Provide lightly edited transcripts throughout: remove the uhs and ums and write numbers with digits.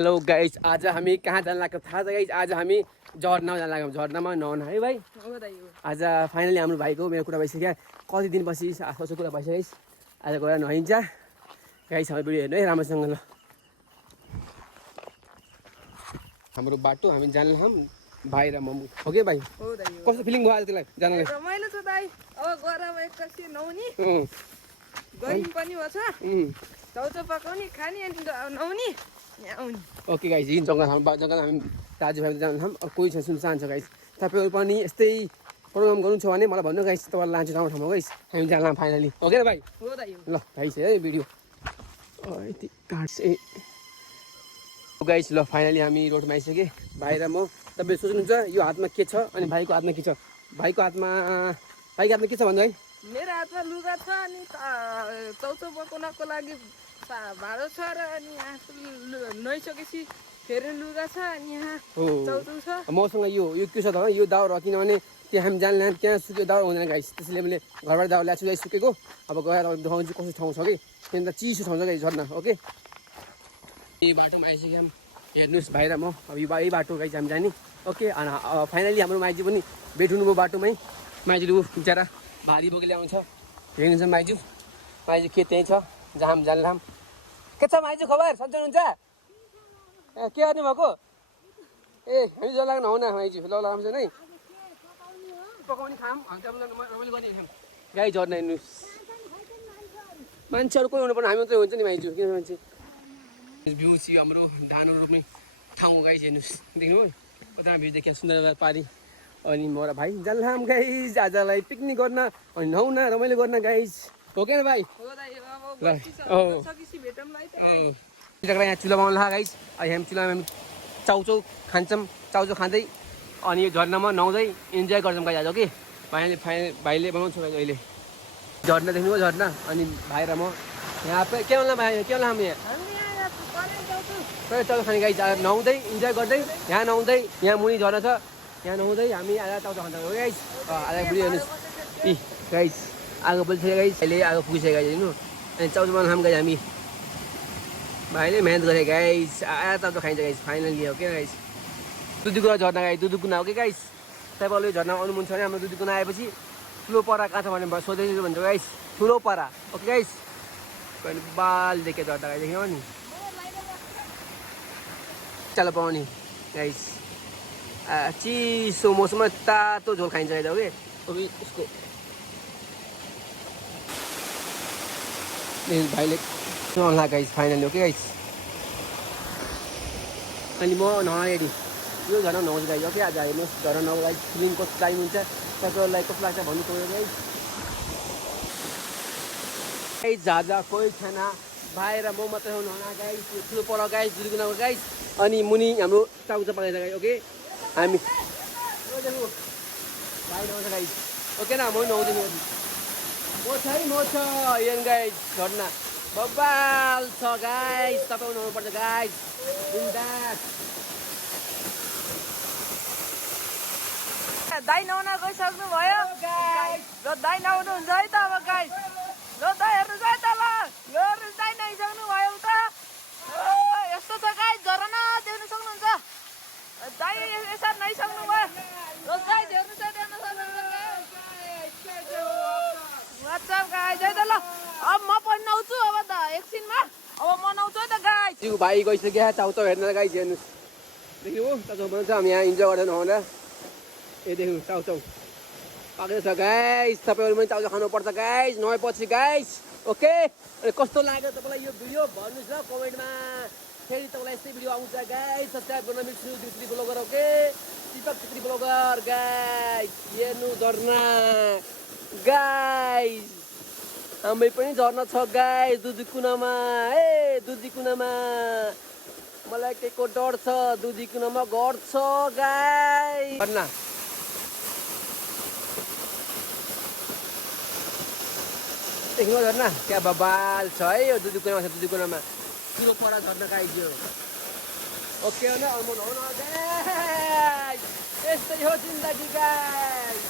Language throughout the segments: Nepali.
हेलो गाइस, आज हामी कहाँ जान लागेको थाहा छ गाइस? आज हामी झरनामा जान लागेको, झरनामा नुहाउन है भाइ। आज फाइनली हाम्रो भाइको मेरो कुरा भइसक्यो, कति दिनपछि सोचो कुरा भइसक्यो गाइस। आज गएर नुहाइन्छ गाइस। हाम्रो भिडियो हेर्नु है राम्रोसँग। ल हाम्रो बाटो हामी जानलाम भाइ र मम्मी हो के भाइ? कस्तो फिलिङ भयो आज त्यसलाई जानलाई? रमाइलो छ दाइ। अब गएर एकपछि नुहाउने गरम पनि भछ, चाउचाउ पकाउने खाने अनि नुहाउने आउने। ओके गाइस, यी जग्गा हामी दाजुभाइ जानलाम। कोही छ सुन्न चाहन्छ गाइस, तपाईँहरू पनि यस्तै प्रोग्राम गर्नु छ भने मलाई भन्नु गाइस, तपाईँलाई लान्छु राम्रो ठाउँमा गाइस। हामी जानलाम फाइनली। ओके र भाइ? हो दाइ। ल गाइस है भिडियो यति काट्छ ए गाइस। ल फाइनली हामी रोडमा आइसकेँ भाइ र म। तपाईँ सोच्नुहुन्छ यो हातमा के छ अनि भाइको हातमा के छ? भाइको हातमा के छ भन्नु है? मेरो हातमा लुगा छ अनि चाउचाउ पकाउनको लागि भाँडो छ र अनि यहाँ नुहाइसकेपछि फेरि लुगा छ अनि यहाँ चाउचाउ छ। मसँग यो के छ त यो दाउरा, किनभने त्यहाँ हामी जान्दैन, त्यहाँ सुकेको दाउरा हुँदैन गाइस। त्यसैले मैले घरबाट दाउरा ल्याएको छु गाइस सुकेको। अब गएर देखाउँछु कस्तो ठाउँ छ कि, त्यहाँनिर चिसो ठाउँ छ गाइस झर्ना। ओके, यही बाटोमा आइसक्यौँ, हेर्नुहोस् भाइ र म। अब यो बाटो गाइस हामी जाने। ओके, अनि फाइनली हाम्रो माइजू पनि भेट्नु बाटोमै। माइजूले बिचरा भारी बोकेर आउँछ, हेर्नुहुन्छ माइजू के त्यहीँ छ जहाँ हामी जान्लाम। के छ माइजू खबर? सन्चै हुनुहुन्छ? के गर्नु भएको? ए हामी जल लाग्नु हौ न माइजू। ल राम्रो नै पकाउने खाम रमाइलो गर्ने गाई झर्न। हेर्नुहोस् मान्छेहरू कोही हुनु पर्ने, हामी मात्रै हुन्छ नि माइजू। किन मान्छे भ्यू छ हाम्रो धानहरू रोप्ने ठाउँ गाइस। हेर्नुहोस्, देख्नु कता भ्यू देखिया सुन्दर पारी। अनि म र भाइ जान्लाम गाइस आजलाई पिकनिक गर्न अनि नुहाउन रमाइलो गर्न गाइस। हो कि भाइ? यहाँ चुला बनाउनु ला गाइस। अहिले हामी चुलामा चाउचाउ खान्छौँ, चाउचाउ खाँदै अनि यो झर्नामा नुहाउँदै इन्जोय गर्छौँ गाइस आज। ओके, भाइले बनाउँछ गाइस अहिले झर्ना। देख्नुभयो झर्ना? अनि भाइ र म यहाँ के भन्ला भाइ? के भन्ला हामी यहाँ चाउचाउ खाने गाइस। नुहाउँदै इन्जोय गर्दै यहाँ नुहाउँदै, यहाँ मुनि झर्ना छ, यहाँ नुहाउँदै हामी आज चाउचाउ खान्छ हो गाइस। आज बुढी हेर्नुहोस् इ गाइस, आगो बलिसक्यो गाइस। अहिले आगो पुगिसक्यो गाइस हेर्नु। अनि चाउचाउ बनाउन खाम गाइस हामी। भाइले मेहनत गरे गाइस, आज चाउचाउ खाइन्छ गाइस फाइनली। हो क्या गाइस? दुधुकुना झर्ना गाइस, दुधुकुना हो कि गाइस? तपाईँहरूले झर्ना आउनु मन छ भने हाम्रो दुधुकुना आएपछि ठुलो परा कहाँ छ भने सोध्दैछु भन्छ गाइस, ठुलो परा। ओके गाइस, बाल देखेँ झर्दा गाइस, देख्यो नि चलो पाउने गाइस। चिसो मौसममा तातो झोल खाइन्छ गाइस। ओके, उसको भाइले नुहाउला गाइस फाइनली। ओके गाइस, अनि म नुहाउन रेडी। यो झर्ना नुहाउँछु गाइस। ओके, आज हेर्नुहोस् झर्ना नुहाउँदा गाइस फिलिङ कस्तो टाइम हुन्छ, तपाईँहरूलाई कस्तो लाग्छ भन्नु पऱ्यो गाइस। जाँदा कोही छैन, भाइ र म मात्रै हो नुहाउन गाइस। यो ठुलो पर गाइस, दुधुकुनाको गाइस। अनि मुनि हाम्रो चाउचाउ पकाइन्छ गाइस। ओके, हामी भाइ नुहाउँछ गाइस। ओके न, म नुहाउँदिनँ म छ हेर्नु गाइस। झर्ना बब्बाल छ गाइस, तपाईँ नुहाउनु पर्छ गाइस। दाइ नुहाउन गइसक्नु भयो र दाइ नुहाउनुहुन्छ है त अब गाइस। ल दाइ हेर्नुहोस् है त, ल हेर्नुहोस् दाइ नुहाइसक्नु भयो त। यस्तो छ गाइस झरना, देख्नु सक्नुहुन्छ दाइ यसरी नुहाइसक्नु भयो। ल गाइस हेर्नुहोस् है, देख्नु सक्नुहुन्छ वाट्सएप गाइस है त। ल अब म पनि नुहाउँछु अब त एकछिनमा, अब म नुहाउँछु है त गाइस। यो भाइ गइसक्यो चाउचाउ हेर्न गाइस। हेर्नुहोस्, देख्नु चाउचाउ बनाउँछ, हामी यहाँ इन्जोय गर्दै नुहाउँदा। ए देख्नु चाउचाउ पाक्दैछ गाइस। तपाईँहरू पनि चाउचाउ खानुपर्छ गाइस नुहाएपछि गाइस। ओके, अनि कस्तो लाग्यो तपाईँलाई यो भिडियो भन्नुहोस् ल कमेन्टमा। फेरि तपाईँलाई यस्तै भिडियो आउँछ गाइस। सब्सक्राइब गर्न बिर्सिनु Dipti blogger. Okay, Dipak Chhetri blogger guys. हेर्नु झर्ना गाइस, हामी पनि झर्ना छ गाइस दुधुकुनामा। ए दुधुकुनामा मलाई के को डर छ, दुधुकुनामा घर छ गाइस। झर्ना देख्नु झर्ना क्या बबाल छ है यो दुधुकुनामा। दुधुकुनामा ठुलो परा झर्ना गाइस यो। ओके हो न? गाइस यस्तै हो जिन्दगी गाइस,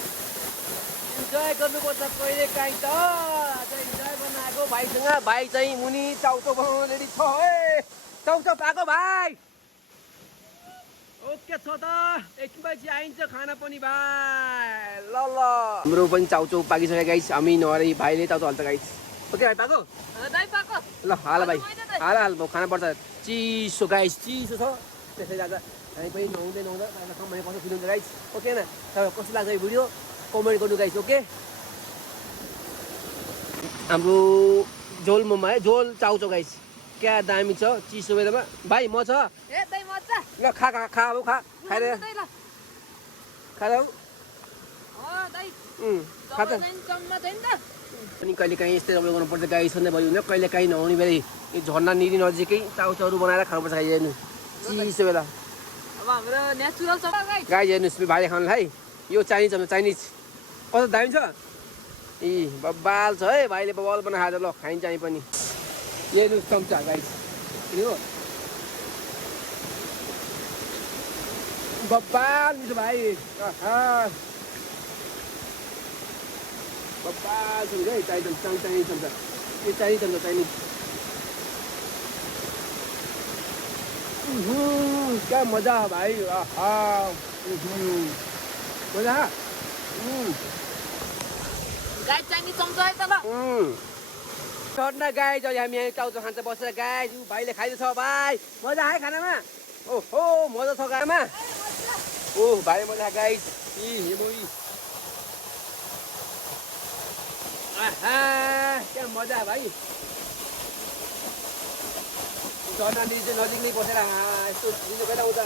इन्जोय गर्नुपर्छ कहिले काहीँ त। आज इन्जोय गर्न आएको भाइसँग। भाइ चाहिँ मुनि चाउचाउ बनाउन रेडी छ है। चाउचाउ पाएको भाइ? ओके छ त एकपछि आइन्छ खाना पनि भाइ ल हाम्रो पनि चाउचाउ पाकिसक्यो गाइस हामी नहरे भाइले चाउचाउ हाल्छ गाइस ओके भाइ पाको दाइ पाको ल हाल भाइ हाल खाना पर्छ चिसो गाइस चिसो छ त्यसै जाँदा हामी पनि नुहाउँदै कमाइ कसो फिल हुन्छ गाइस ओके न तपाईँ कस्तो लाग्छ यो भिडियो कमेन्ट गर्नु गाइस ओके हाम्रो झोल मोमो है झोल चाउचाउ गाइस क्या दामी छ चिसो बेलामा भाइ म छ ए दाइ मज्जा ल खा खा खा अब खा खाएर खाँदा दाइ खा त चम्मा छैन त अनि कहिले काहीँ यस्तै रमाइलो गर्नुपर्छ गाई सधैँ भयो भने कहिले काहीँ नहुने बेला यो झर्ना निरी नजिकै चाउचाउहरू बनाएर खानुपर्छ गाई हेर्नु चिसो बेला अब हाम्रो नेचुरल छ गाइ गाई हेर्नुहोस् भाइले खानुलाई यो चाइनिज हो चाइनिज कस्तो दामी छ ए बब्बाल छ है भाइले बब्बाल बनाएर खाएर ल खाइन्छ हामी पनि हेर्नुहोस् चम्चा गाई हो बब्बाल मिठो भाइ बब्बाल छ है चाइनिज चम्चा यो चाइनिज चम्चा चाइनिज क्या मजा भाइ मजा गाइ चाहिने चम्चा है त ल चढ्न गाई जहिले हामी यहाँ चाउचाउ खान्छ बसेर गाई भाइले खाइदिन्छ भाइ मजा आयो खानामा ओहो मजा छ खानामा ओ भाइ मजा गाई क्या मजा भाइ झर्ना नजिक नै बसेर यस्तो कता उता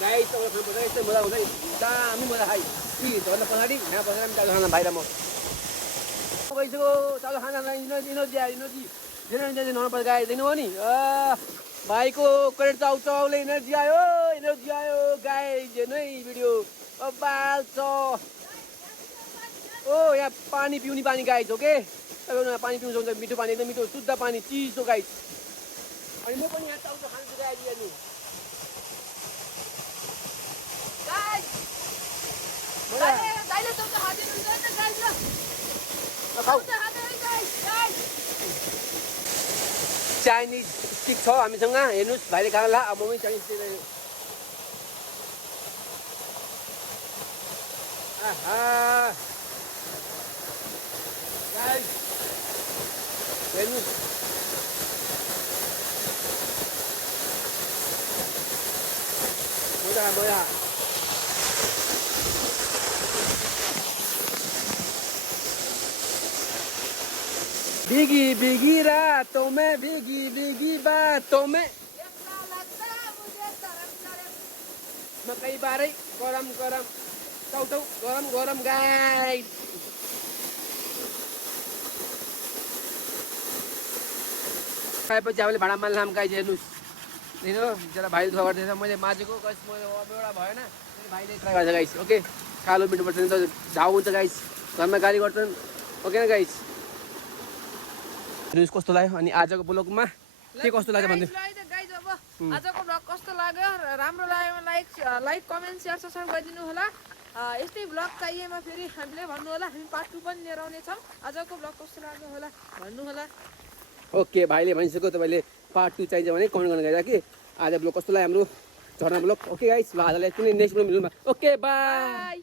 गाई चौर खानुपर्छ यस्तै मजा आउँछ दामी मजा खाइ कि झर्ना पछाडि यहाँ बसेर पनि चाउचाउ खाना भाइ र म गइसक्यो चाउचाउ खाना इनर्जी नपर्छ गाई दिनु हो नि भाइको करेन्ट चाउचाउले इनर्जी आयो गाई नै भिडियो बाल छ ओ यहाँ पानी पिउने पानी गाई छ ओके तपाईँको पानी पिउनु सक्छ मिठो पानी एकदम मिठो शुद्ध पानी चिसो गाई अनि म पनि यहाँ चाउचाउ खान्छु गाई हेर्नु दाइले चम्चा खादिनुहुन्छ है त गाइ ल चम्चा खादै है गाइ चाइनिज स्टिक छ हामीसँग हेर्नुहोस् भाइले खाना ला अब म पनि चाइनिज स्टिक हेर्नुहोस् मजा भीगी रातों में भीगी बातों में मकै बारै गरम चाउचाउ गरम गाई खाएपछि हामीले भाँडा माल्लाम गाई हेर्नुहोस् होइन जरा भाइले दुःख गर्दैछ मैले माझेको गाइस एउटा भएन भाइले ट्राई गर्छ गाइस ओके कालो मिठो पर्छ नि त झाउ हुन्छ गाइस घरमा गाली गर्छन् ओके न गाइस हेर्नुहोस् कस्तो लाग्यो अनि आजको ब्लगमा के कस्तो लाग्यो भन्दै गाइज अब आजको ब्लग कस्तो लाग्यो राम्रो लाग्यो लाइक कमेन्ट सेयर सब्सक्राइब गरिदिनु होला यस्तै ब्लग चाहिएमा फेरि हामीले भन्नु होला हामी पार्ट 2 पनि लिएर आउने छौँ आजको ब्लग कस्तो लाग्यो होला भन्नु होला ओके भाइले भनिसक्यो तपाईँले पार्ट 2 चाहिन्छ भने कमेन्ट गर्न गएर कि आज ब्लग कस्तो लाग्यो हाम्रो झर्ना ब्लग ओके गाइस ल आजलाई कुनै नेक्स्ट ब्लग मिलौँ ओके बाई